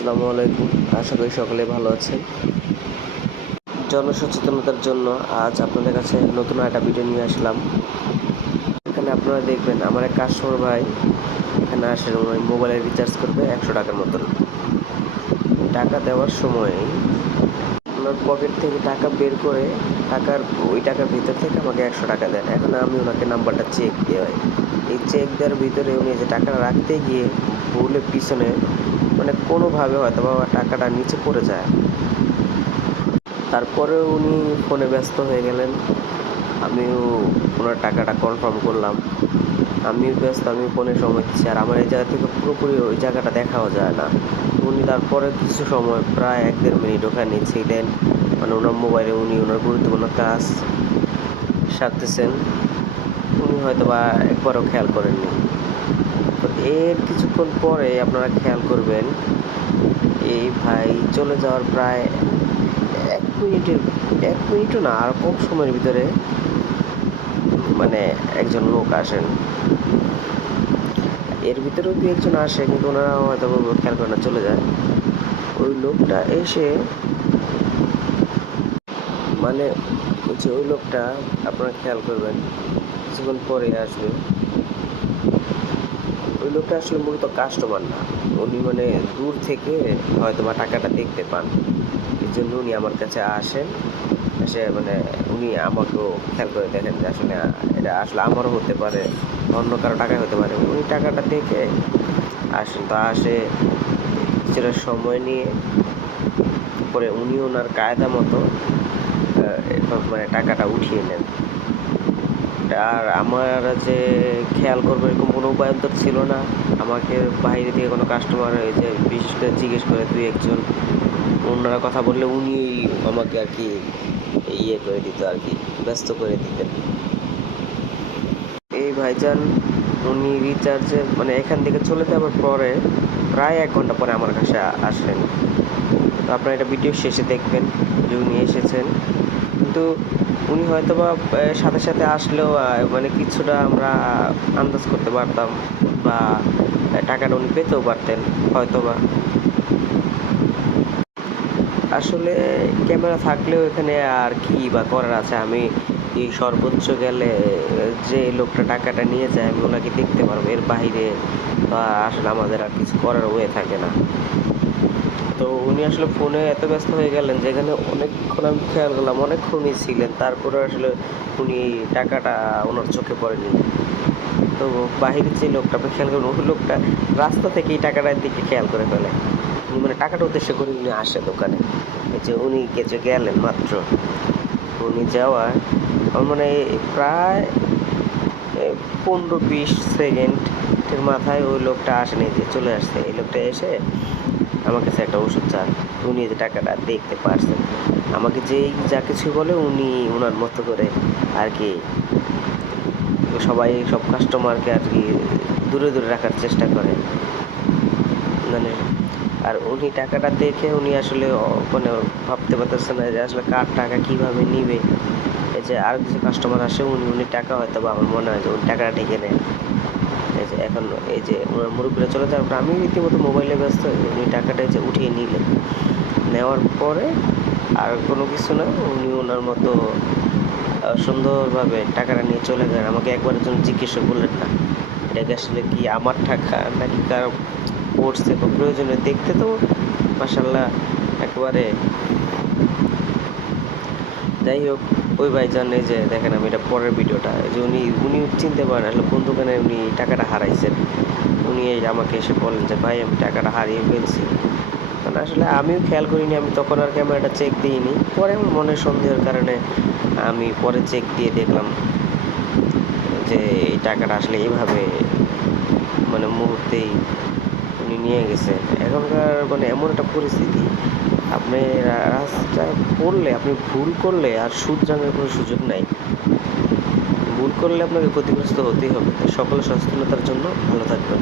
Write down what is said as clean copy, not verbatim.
আসসালামু আলাইকুম। আশা করি সকলে ভালো আছেন। জনসচেতনতার জন্য আজ আপনাদের কাছে নতুন একটা ভিডিও নিয়ে আসলাম। এখানে আপনারা দেখবেন আমার এক কাস্টমার ভাই এখানে আসে মোবাইলে রিচার্জ করবে 100 টাকার মতন। টাকা দেওয়ার সময় ওনার পকেট থেকে টাকা বের করে ওই টাকার ভিতর থেকে আমাকে 100 টাকা দেন। এখন আমি ওনাকে নাম্বারটা চেক দিয়ে হয়। এই চেক দেওয়ার ভিতরে উনি যে টাকাটা রাখতে গিয়ে ভুলের পিছনে কোনোভাবে হয়তো বা টাকাটা নিচে পড়ে যায়। তারপরে উনি ফোনে ব্যস্ত হয়ে গেলেন। আমিও ওনার টাকাটা কনফার্ম করলাম। আমিও ব্যস্ত, আমি ফোনে সময় দিচ্ছি, আর আমার এই জায়গা থেকে পুরোপুরি ওই জায়গাটা দেখাও যায় না। উনি তারপরে কিছু সময় প্রায় 1-1.5 মিনিট ওখানে ছিলেন, ওনার মোবাইলে উনি ওনার গুরুত্বপূর্ণ কাজ সারতেছেন। উনি হয়তো বা একবারও খেয়াল করেননি। তো এর কিছুক্ষণ পরে আপনারা খেয়াল করবেন এই ভাই চলে যাওয়ার প্রায় 1 মিনিটও না, আর কম সময়ের ভিতরে একজন লোক আসেন। এর ভিতরেও দু একজন আসে, কিন্তু ওনারা হয়তো খেয়াল করে না, চলে যায়। ওই লোকটা এসে ওই লোকটা আপনারা খেয়াল করবেন কিছুক্ষণ পরে আসবে। ওই লোকটা আসলে মূলত কাস্টমার না, উনি দূর থেকে হয়তো বা টাকাটা দেখতে পান, এই জন্য উনি আমার কাছে আসেন। এসে উনি আমাকেও খেয়াল করে দেখেন যে আসলে এটা আসলে আমারও হতে পারে, অন্য কারো টাকায় হতে পারে। উনি টাকাটা দেখে আসেন। তো আসে কিছুটা সময় নিয়ে পরে উনি ওনার কায়দা মতো টাকাটা উঠিয়ে নেন। আর আমার যে খেয়াল করবো এরকম কোনো উপায়ন্তর ছিল না। আমাকে বাইরে থেকে কোনো কাস্টমার যে বিশেষ করে জিজ্ঞেস করে 2-1 জন, ওনারা কথা বললে উনি আমাকে আর কি ইয়ে করে দিত, আর কি ব্যস্ত করে দিতেন। এই ভাইজান উনি রিচার্জে এখান থেকে চলে যাওয়ার পরে প্রায় 1 ঘন্টা পরে আমার কাছে আসেন। তো আপনারা এটা ভিডিও শেষে দেখবেন যে উনি এসেছেন, কিন্তু উনি হয়তো বা সাথে সাথে আসলেও কিছুটা আমরা আন্দাজ করতে পারতাম, বা টাকাটা উনি পেতেও পারতেন হয়তো বা। আসলে ক্যামেরা থাকলেও এখানে আর কি বা করার আছে। আমি এই সর্বোচ্চ গেলে যে লোকটা টাকাটা নিয়ে যায় আমি ওনাকে দেখতে পারবো, এর বাইরে বা আসলে আমাদের আর কিছু করার ওয়ে থাকে না। তো উনি আসলে ফোনে এত ব্যস্ত হয়ে গেলেন, যেখানে অনেকক্ষণ আমি খেয়াল করলাম অনেকক্ষণই ছিলেন, তারপরে আসলে উনি টাকাটা ওনার চোখে পড়েনি। তো বাহিরের যে লোকটা আপনি খেয়াল করুন, ওই লোকটা রাস্তা থেকে এই টাকাটার দিকে খেয়াল করে ফেলে। টাকাটা উদ্দেশ্য করে উনি আসে দোকানে। এই যে উনি যে গেলেন মাত্র, উনি যাওয়ার প্রায় 15-20 সেকেন্ডের মাথায় ওই লোকটা আসেনি, যে চলে আসছে। এই লোকটা এসে আমার কাছে একটা ওষুধ চান। উনি যে টাকাটা দেখতে পারছেন, আমাকে যেই যা কিছু বলে উনি ওনার মতো করে আর কি সব কাস্টমারকে আর কি দূরে দূরে রাখার চেষ্টা করে। আর উনি টাকাটা দেখে উনি আসলে ভাবতে পারতেছে না যে আসলে কার টাকা কীভাবে নিবে। এই যে আর কিছু কাস্টমার আসে, উনি টাকা হয়তো বা আমার মনে হয় যে উনি টাকাটা ঢেকে নেন। এই যে এখন এই যে ওনার মুরব্বীরা চলে যাওয়ার পর আমি রীতিমতো মোবাইলে ব্যস্ত, উনি টাকাটা যে উঠিয়ে নিলেন। নেওয়ার পরে আর কোনো কিছু না, উনি ওনার মতো সুন্দরভাবে টাকাটা নিয়ে চলে গেলেন। আমাকে একবারের জন্য জিজ্ঞেসও করলেন না এটাকে আসলে কি আমার টাকা নাকি কারো পড়ছে বা প্রয়োজনে। দেখতে তো মাশাআল্লাহ একেবারে। যাই হোক, ওই ভাইজান এই যে দেখেন, আমি এটা পরের ভিডিওটা, যে উনি চিনতে পারেন আসলে কোন দোকানে উনি টাকাটা হারাইছেন। উনি আমাকে এসে বলেন যে ভাই আমি টাকাটা হারিয়ে ফেলছি। আসলে আমিও খেয়াল করিনি, আমি তখন আর ক্যামেরাটা চেক দিইনি। পরে আমার মনের সন্দেহের কারণে আমি পরে চেক দিয়ে দেখলাম যে এই টাকাটা আসলে এইভাবে মুহূর্তেই উনি নিয়ে গেছেন। এখনকার এমন একটা পরিস্থিতি, আপনি রাস্তায় পড়লে, আপনি ভুল করলে আর শুধরানোর কোনো সুযোগ নাই। ভুল করলে আপনাকে ক্ষতিগ্রস্ত হতেই হবে। সকল সচেতনতার জন্য ভালো থাকবেন।